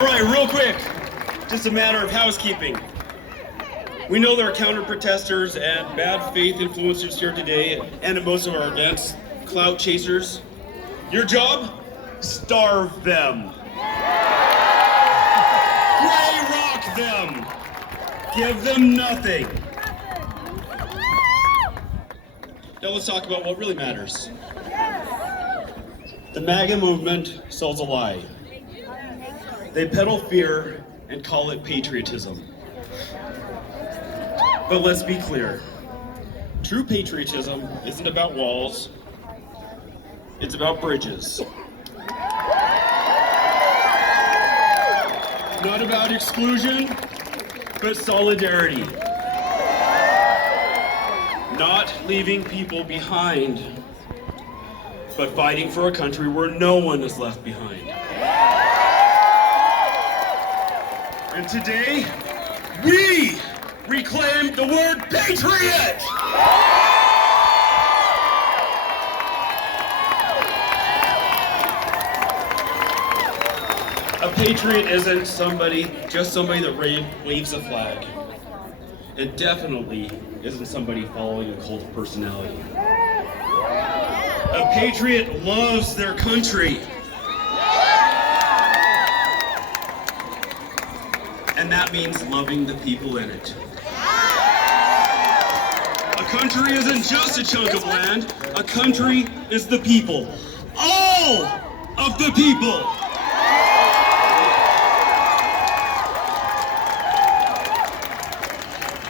All right, real quick, just a matter of housekeeping. We know there are counter-protesters and bad faith influencers here today and at most of our events, clout chasers. Your job? Starve them. Gray rock them. Give them nothing. Now let's talk about what really matters. The MAGA movement sells a lie. They peddle fear and call it patriotism. But let's be clear. True patriotism isn't about walls. It's about bridges. Not about exclusion, but solidarity. Not leaving people behind, but fighting for a country where no one is left behind. And today, we reclaim the word patriot! A patriot isn't just somebody that waves a flag. It definitely isn't somebody following a cult of personality. A patriot loves their country. And that means loving the people in it. A country isn't just a chunk of land. A country is the people. All of the people.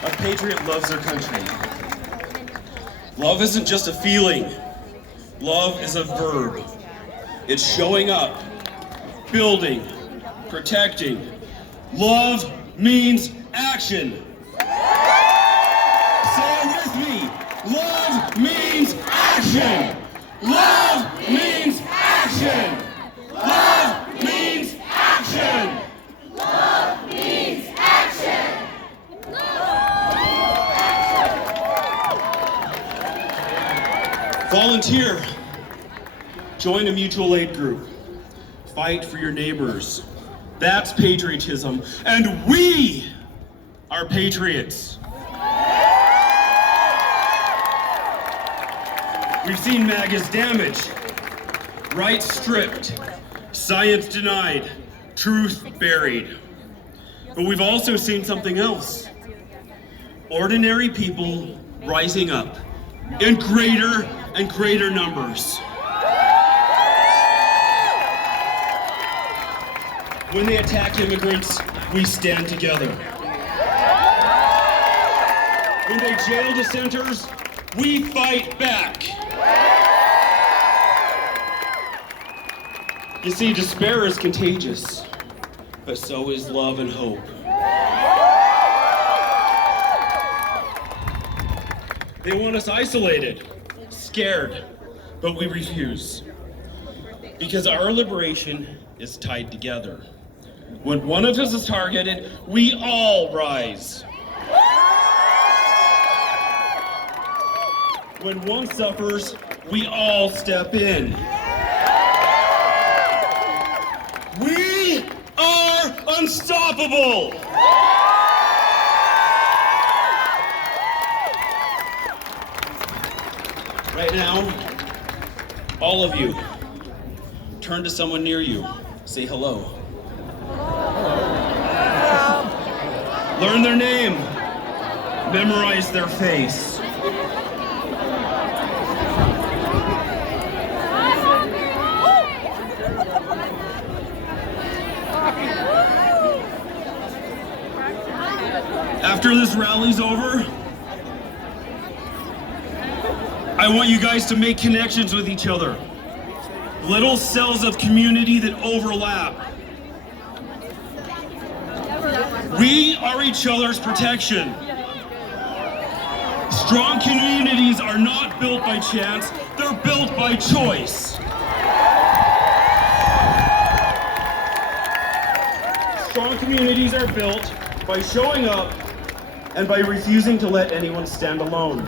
A patriot loves their country. Love isn't just a feeling. Love is a verb. It's showing up, building, protecting. Love means action. Say it with me. Love means action. Love means action. Love means action. Love means action. Volunteer. Join a mutual aid group. Fight for your neighbors. That's patriotism, and we are patriots. We've seen MAGA's damage. Rights stripped, science denied, truth buried. But we've also seen something else. Ordinary people rising up in greater and greater numbers. When they attack immigrants, we stand together. When they jail dissenters, we fight back. You see, despair is contagious, but so is love and hope. They want us isolated, scared, but we refuse. Because our liberation is tied together. When one of us is targeted, we all rise. When one suffers, we all step in. We are unstoppable! Right now, all of you, turn to someone near you, say hello. Learn their name, memorize their face. After this rally's over, I want you guys to make connections with each other. Little cells of community that overlap. We are each other's protection. Strong communities are not built by chance, they're built by choice. Strong communities are built by showing up and by refusing to let anyone stand alone.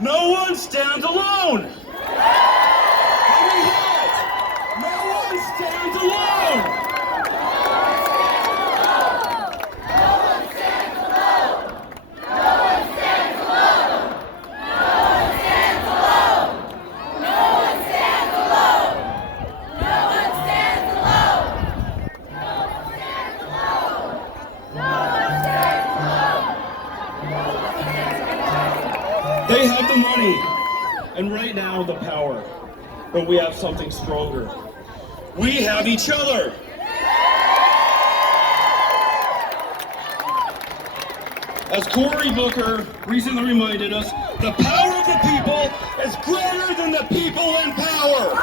No one stands alone! Let me hear it! No one stands alone! have the money, and right now the power, but we have something stronger. We have each other. As Cory Booker recently reminded us, the power of the people is greater than the people in power.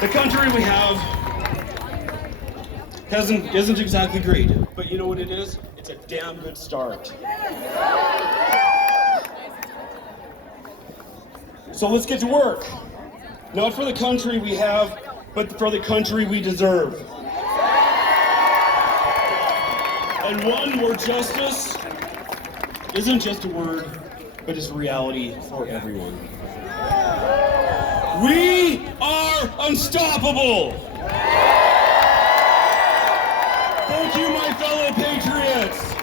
The country we have isn't exactly great, but you know what it is? It's a damn good start. So let's get to work. Not for the country we have, but for the country we deserve. And one where justice isn't just a word, but is reality for everyone. We are unstoppable! Thank you, my fellow patriots!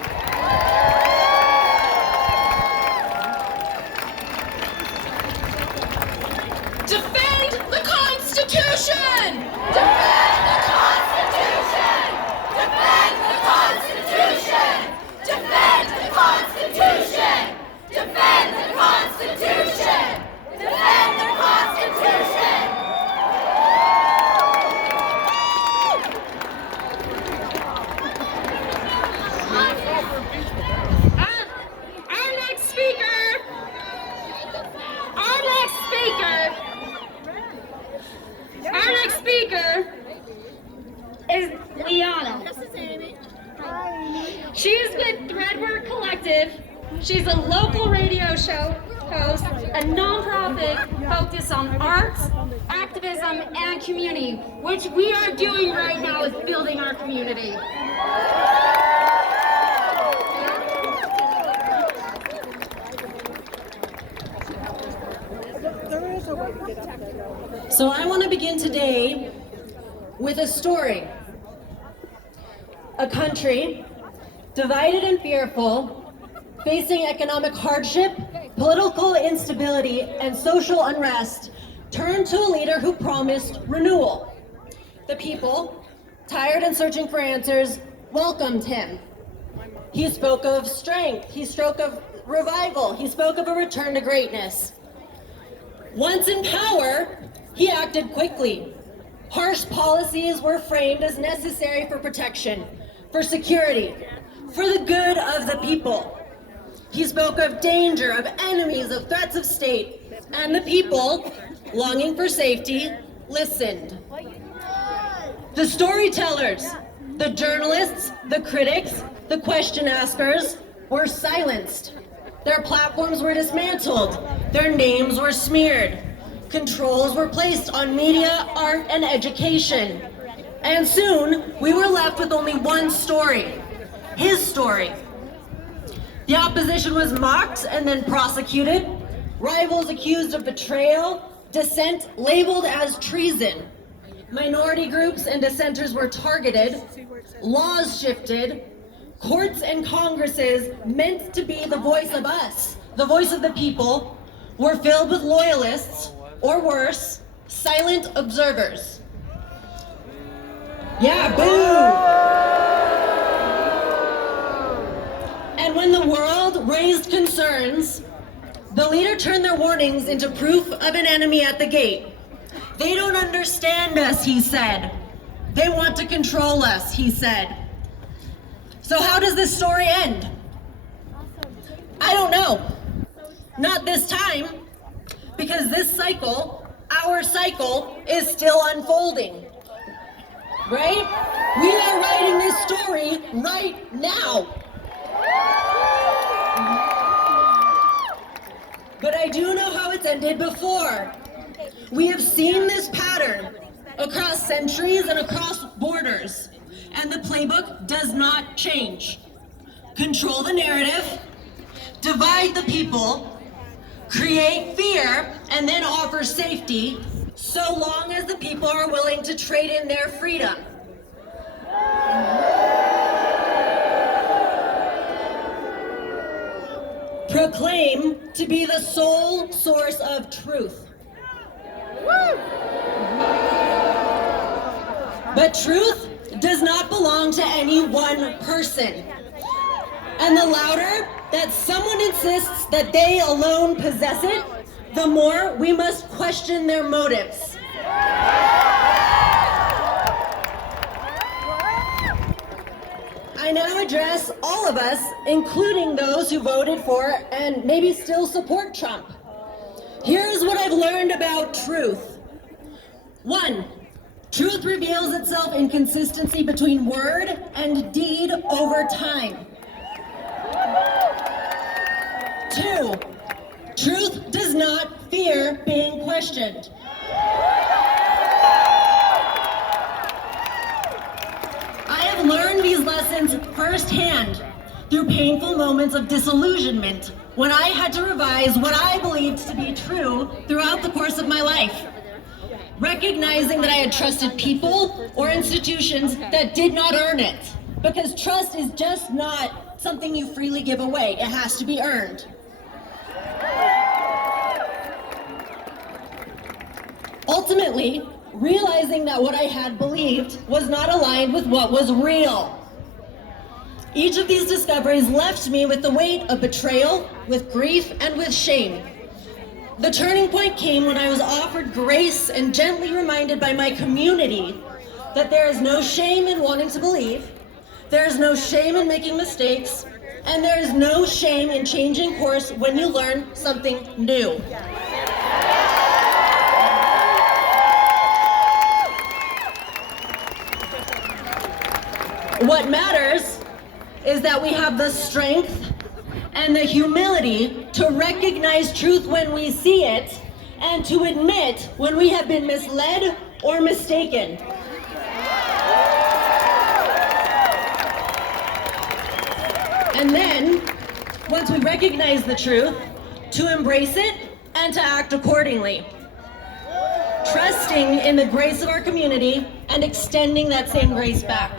Defend the Constitution! Defend the Constitution! Defend the Constitution! Defend the Constitution! Defend the Constitution! Defend the Constitution! Our next speaker is Liana. She's with Threadwork Collective. She's a local radio show host, a nonprofit focused on arts, activism, and community, which we are doing right now is building our community. So I want to begin today with a story. A country divided and fearful, facing economic hardship, political instability, and social unrest, turned to a leader who promised renewal. The people, tired and searching for answers, welcomed him. He spoke of strength, he spoke of revival, he spoke of a return to greatness. Once in power, he acted quickly. Harsh policies were framed as necessary for protection, for security, for the good of the people. He spoke of danger, of enemies, of threats of state, and the people, longing for safety, listened. The storytellers, the journalists, the critics, the question askers were silenced. Their platforms were dismantled. Their names were smeared. Controls were placed on media, art, and education. And soon, we were left with only one story, his story. The opposition was mocked and then prosecuted, rivals accused of betrayal, dissent labeled as treason. Minority groups and dissenters were targeted, laws shifted, courts and congresses meant to be the voice of us, the voice of the people, were filled with loyalists, or worse, silent observers. Yeah, boo! And when the world raised concerns, the leader turned their warnings into proof of an enemy at the gate. They don't understand us, he said. They want to control us, he said. So how does this story end? I don't know. Not this time, because this cycle, our cycle, is still unfolding. Right? We are writing this story right now. But I do know how it's ended before. We have seen this pattern across centuries and across borders, and the playbook does not change. Control the narrative, divide the people, create fear, and then offer safety, so long as the people are willing to trade in their freedom. Proclaim to be the sole source of truth. But truth does not belong to any one person. And the louder that someone insists that they alone possess it, the more we must question their motives. I now address all of us, including those who voted for and maybe still support Trump. Here's what I've learned about truth. 1, truth reveals itself in consistency between word and deed over time. 2, truth does not fear being questioned. I have learned these lessons firsthand through painful moments of disillusionment when I had to revise what I believed to be true throughout the course of my life. Recognizing that I had trusted people or institutions that did not earn it, because trust is just not something you freely give away. It has to be earned. Ultimately, realizing that what I had believed was not aligned with what was real. Each of these discoveries left me with the weight of betrayal, with grief, and with shame. The turning point came when I was offered grace and gently reminded by my community that there is no shame in wanting to believe, there is no shame in making mistakes, and there is no shame in changing course when you learn something new. What matters is that we have the strength and the humility to recognize truth when we see it and to admit when we have been misled or mistaken. And then, once we recognize the truth, to embrace it and to act accordingly. Trusting in the grace of our community and extending that same grace back.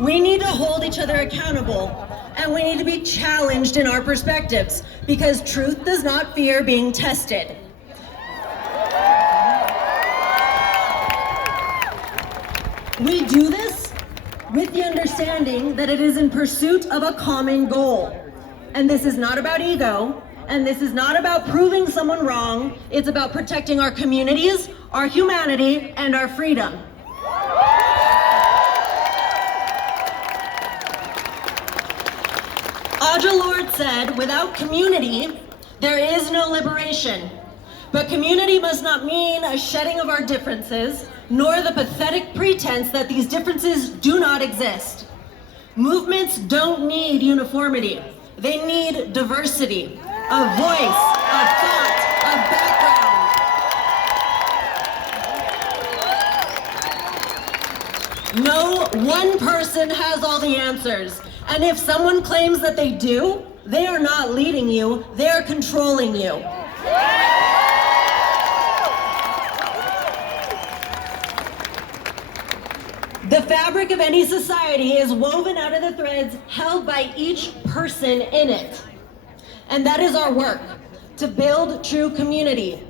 We need to hold each other accountable, and we need to be challenged in our perspectives, because truth does not fear being tested. We do this with the understanding that it is in pursuit of a common goal. And this is not about ego, and this is not about proving someone wrong. It's about protecting our communities, our humanity, and our freedom. Audre Lorde said, without community, there is no liberation. But community must not mean a shedding of our differences, nor the pathetic pretense that these differences do not exist. Movements don't need uniformity. They need diversity, of voice, of thought, of background. No one person has all the answers. And if someone claims that they do, they are not leading you, they are controlling you. The fabric of any society is woven out of the threads held by each person in it. And that is our work, to build true community,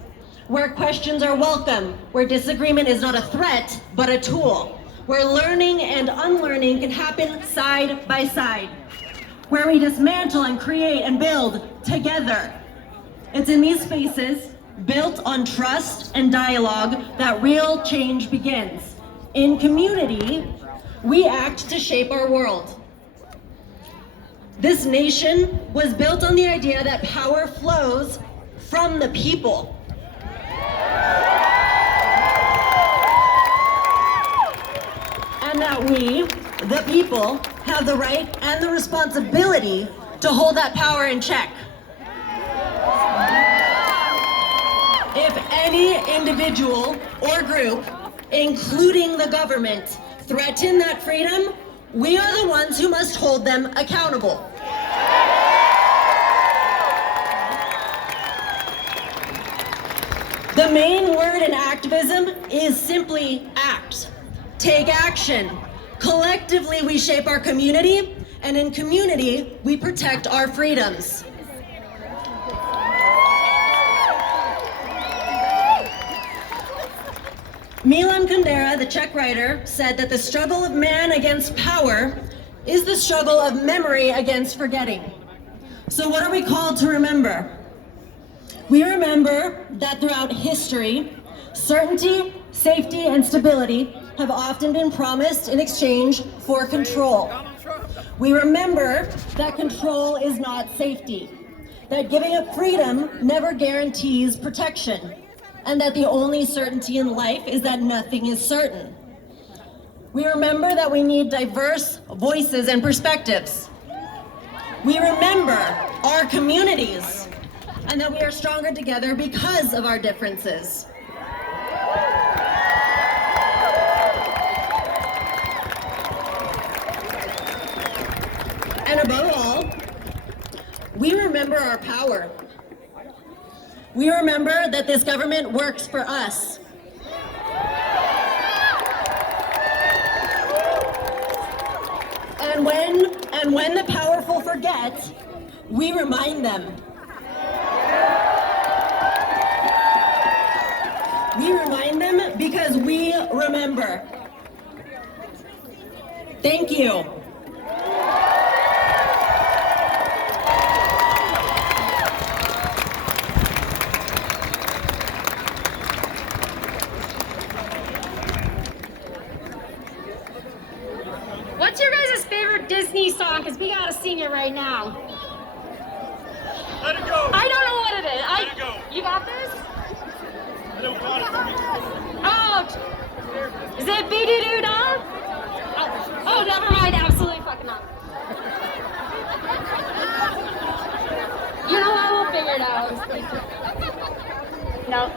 where questions are welcome, where disagreement is not a threat, but a tool, where learning and unlearning can happen side by side, where we dismantle and create and build together. It's in these spaces, built on trust and dialogue, that real change begins. In community, we act to shape our world. This nation was built on the idea that power flows from the people. And that we, the people, have the right and the responsibility to hold that power in check. If any individual or group, including the government, threaten that freedom, we are the ones who must hold them accountable. The main word in activism is simply act. Take action. Collectively, we shape our community, and in community, we protect our freedoms. Milan Kundera, the Czech writer, said that the struggle of man against power is the struggle of memory against forgetting. So what are we called to remember? We remember that throughout history, certainty, safety, and stability have often been promised in exchange for control. We remember that control is not safety, that giving up freedom never guarantees protection, and that the only certainty in life is that nothing is certain. We remember that we need diverse voices and perspectives. We remember our communities, and that we are stronger together because of our differences. And above all, we remember our power. We remember that this government works for us. And when the powerful forget, we remind them. We remind them because we remember. Thank you. What's your guys' favorite Disney song? Because we gotta sing it right now. Let it go. I don't know what it is. Let it go. You got this? I don't got it for me. Oh, is it Be-Doo-Doo-Dah? Oh, never mind. Absolutely fucking not. You know what? We'll figure it out. No.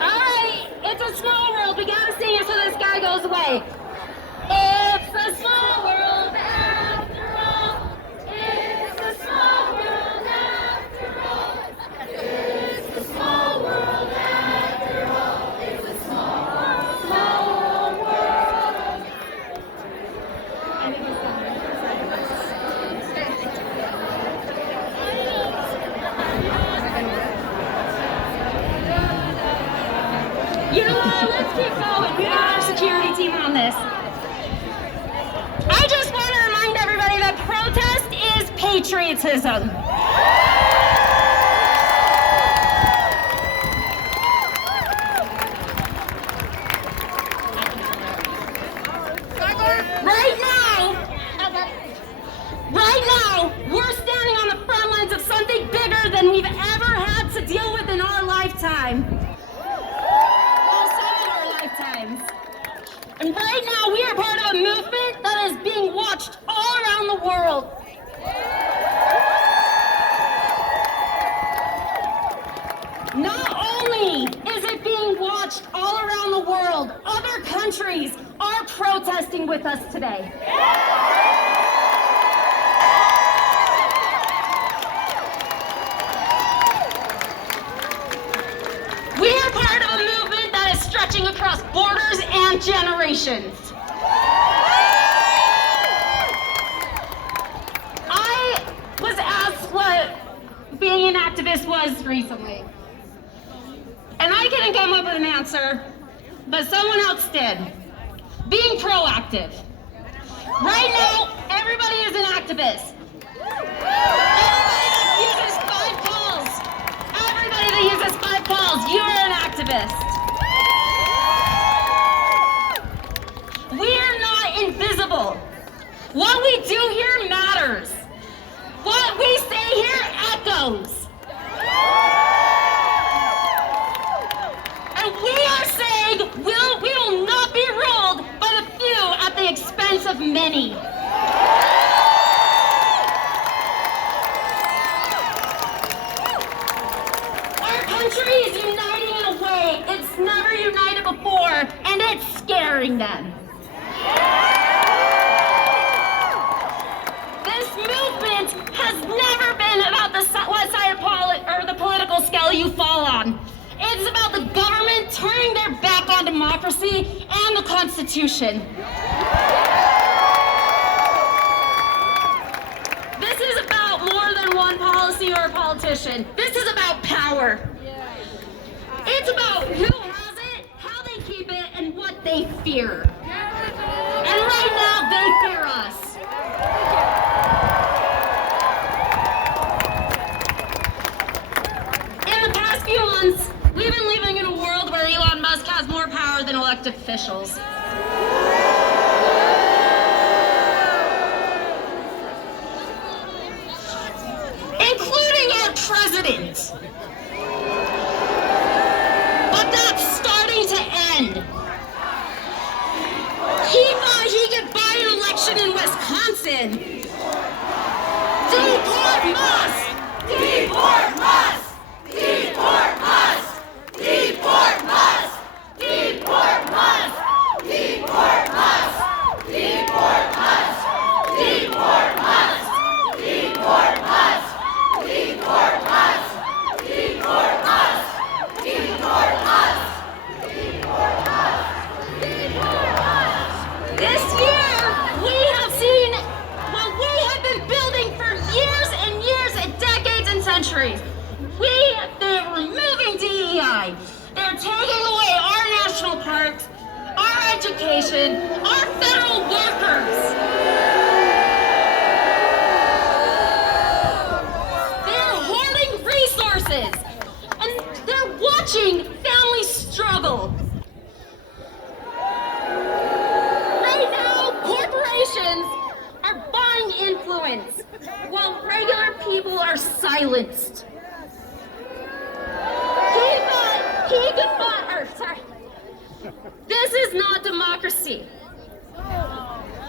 All right, it's a small world. We gotta sing it so this guy goes away. It's a small world after all. It's a small world after all. It's a small world after all. It's a small world. You know what? Let's keep going. We got our security team on this. I just want to remind everybody that protest is patriotism. Right now, we're standing on the front lines of something bigger than we've ever had to deal with in our lifetime. Well, some of our lifetimes. And right now, we are part of a movement that is being watched all around the world. Not only is it being watched all around the world, other countries are protesting with us today. We are part of a movement that is stretching across borders and generations. I was asked what being an activist was recently. And I couldn't come up with an answer, but someone else did. Being proactive. Right now, everybody is an activist. Everybody that uses 5 calls. Everybody that uses 5 calls, you are an activist. We are not invisible. What we do here matters. What we say here echoes. And we are saying we will not be ruled by the few at the expense of many. Our country is uniting in a way it's never united before, and it's scaring them. This movement has never been about what side of the political scale you fall on. It's about the government turning their back on democracy and the Constitution. This is about more than one policy or a politician. This is about power. It's about who has it, how they keep it, and what they fear. And right now, they fear us. In the past few months, we've been living in a world where Elon Musk has more power than elected officials. Including our president. But that's starting to end. He thought he could buy an election in Wisconsin. Deport Musk! Deport Musk! Deport Musk! Deport Musk! Deport Musk! Deport Musk! Deport Musk! Deport Musk! Deport Musk! Deport Musk! Deport Musk! Deport Musk! Deport Musk! Deport Musk! This year, we have seen what we have been building for years and years and decades and centuries. They're removing DEI. They're taking away our national parks, our education, our federal workers. They're hoarding resources, and they're watching families struggle. Right now, corporations are buying influence, while regular people are silenced. This is not democracy.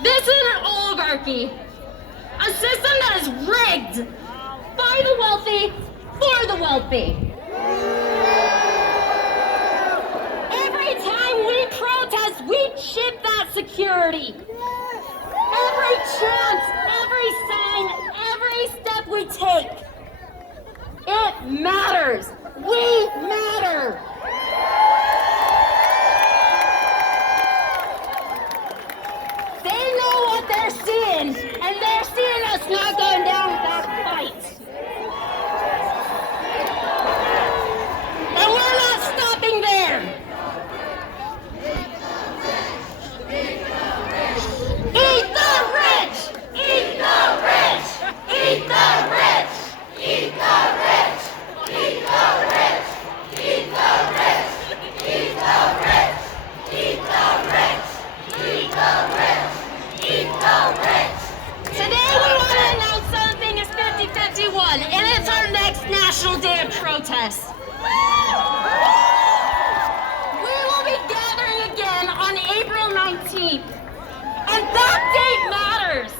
This is an oligarchy. A system that is rigged by the wealthy for the wealthy. Every time we protest, we chip that security. Every chance, every sign, every step we take, it matters. We matter. They know what they're seeing, and they're seeing us not going down without a fight. And we're not stopping there. Eat the rich! Eat the rich! Eat the rich! Eat the rich! Eat the rich! Eat the rich! Eat the rich! Eat the rich! Eat the rich! Eat the rich! Today we want to announce something as 5051, and it's our next National Day of Protest. We will be gathering again on April 19th. And that date matters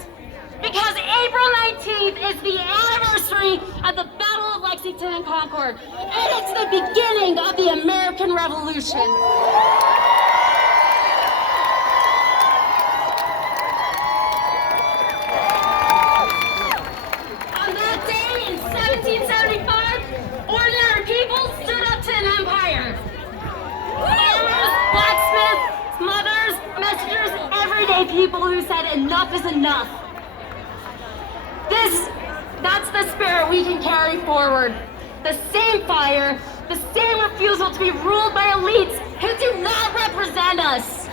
because April 19th is the anniversary of the Battle of Lexington and Concord, and it's the beginning of the American Revolution. On that day in 1775, ordinary people stood up to an empire. Farmers, blacksmiths, mothers, messengers, everyday people who said enough is enough. That's the spirit we can carry forward. The same fire, the same refusal to be ruled by elites who do not represent us.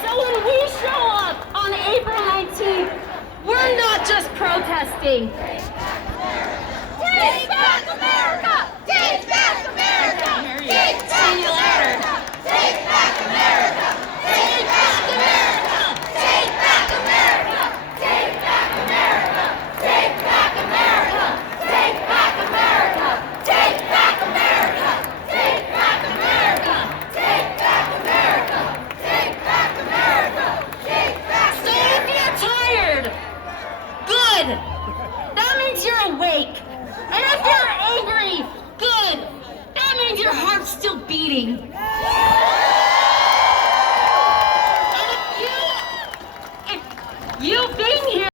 So when we show up on April 19th, we're not just protesting. Take back America! Take back America! Take back America! Take back America! Take back America! Take back America! Take back America! Take back America! Take back America! Take back America! Take back America! Take back America! Take back America! Take back. So if you're tired, good. That means you're awake. And if you're angry, good. That means your heart's still beating. And if you being here